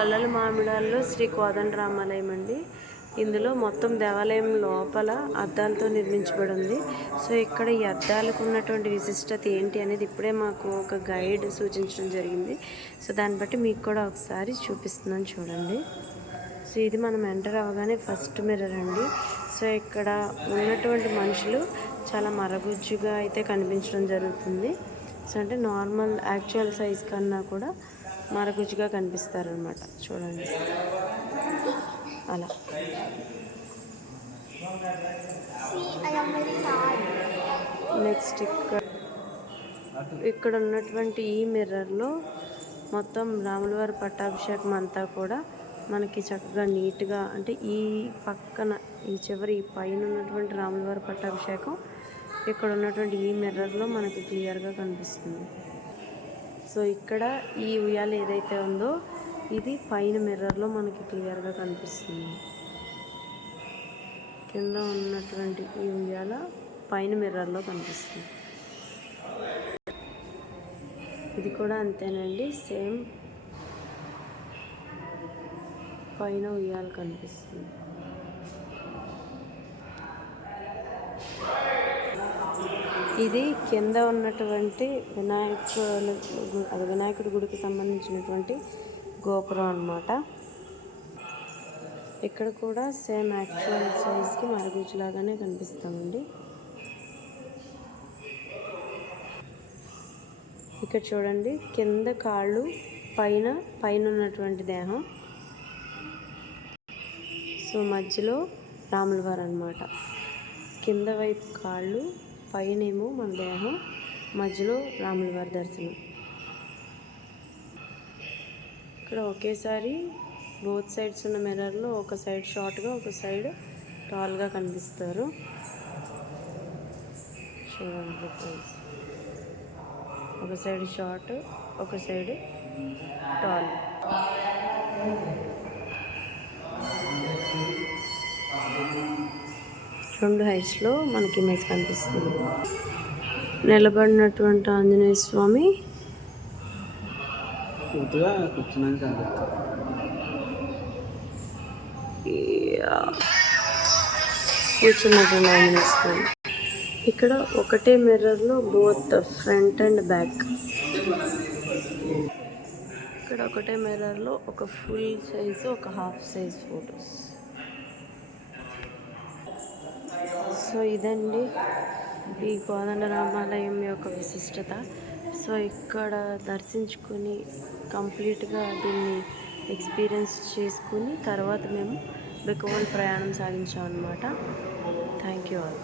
గొల్లల మామిడాల్లో శ్రీ కోదండరామాలయం అండి. ఇందులో మొత్తం దేవాలయం లోపల అద్దాలతో నిర్మించబడి ఉంది. సో ఇక్కడ ఈ అద్దాలకు ఉన్నటువంటి విశిష్టత ఏంటి అనేది ఇప్పుడే మాకు ఒక గైడ్ సూచించడం జరిగింది. సో దాన్ని బట్టి మీకు కూడా ఒకసారి చూపిస్తున్నాను చూడండి. సో ఇది మనం ఎంటర్ అవ్వగానే ఫస్ట్ మిర్రర్ అండి. సో ఇక్కడ ఉన్నటువంటి మనుషులు చాలా మరగుజ్జుగా అయితే కనిపించడం జరుగుతుంది. సో అంటే నార్మల్ యాక్చువల్ సైజ్ కన్నా కూడా మరగుజ్జుగా కనిపిస్తారనమాట. చూడండి అలా. నెక్స్ట్ ఇక్కడ ఉన్నటువంటి ఈ మిర్రర్లో మొత్తం రాములవారి పట్టాభిషేకం అంతా కూడా మనకి చక్కగా నీట్గా, అంటే ఈ పక్కన ఈ చివరి ఈ పైన ఉన్నటువంటి రాములవారి పట్టాభిషేకం ఇక్కడ ఉన్నటువంటి ఈ మిర్రర్లో మనకి క్లియర్గా కనిపిస్తుంది. సో ఇక్కడ ఈ ఉయ్యాల ఏదైతే ఉందో ఇది పైన మిర్రర్లో మనకి క్లియర్గా కనిపిస్తుంది. కింద ఉన్నటువంటి ఈ ఉయ్యాల పైన మిర్రర్లో కనిపిస్తుంది. ఇది కూడా అంతేనండి, సేమ్ పైన ఉయ్యాల కనిపిస్తుంది. ఇది కింద ఉన్నటువంటి వినాయకుడి గుడికి సంబంధించినటువంటి గోపురం అన్నమాట. ఇక్కడ కూడా సేమ్ యాక్చువల్ సైజ్కి మరగుజ్జులాగానే కనిపిస్తామండి. ఇక్కడ చూడండి, కింద కాళ్ళు, పైన ఉన్నటువంటి దేహం. సో మధ్యలో రాములవారు అన్నమాట. కింద వైపు కాళ్ళు, పైనేమో మన దేహం, మధ్యలో రాములవారి దర్శనం. ఇక్కడ ఒకేసారి బోత్ సైడ్స్ ఉన్న మిర్రర్లో ఒక సైడ్ షార్ట్గా, ఒక సైడ్ టాల్గా కనిపిస్తారు. చూడండి ఫ్రెండ్స్, ఒక సైడ్ షార్ట్, ఒక సైడ్ టాల్. రెండు హైట్స్లో మనకి ఇమేజ్ కనిపిస్తుంది. నిలబడినటువంటి ఆంజనేయ స్వామి కూర్చున్నటువంటి ఆంజనేయ స్వామి. ఇక్కడ ఒకటే మిర్రర్లో బోత్ ఫ్రంట్ అండ్ బ్యాక్. ఇక్కడ ఒకటే మిర్రర్లో ఒక ఫుల్ సైజు, ఒక హాఫ్ సైజ్ ఫొటోస్. సో ఇదండి ఈ కోదండరామాలయం యొక్క విశిష్టత. సో ఇక్కడ దర్శించుకొని కంప్లీట్గా దీన్ని ఎక్స్పీరియన్స్ చేసుకుని తర్వాత మేము బికవోల్ ప్రయాణం సాగించాం అన్నమాట. Thank you all.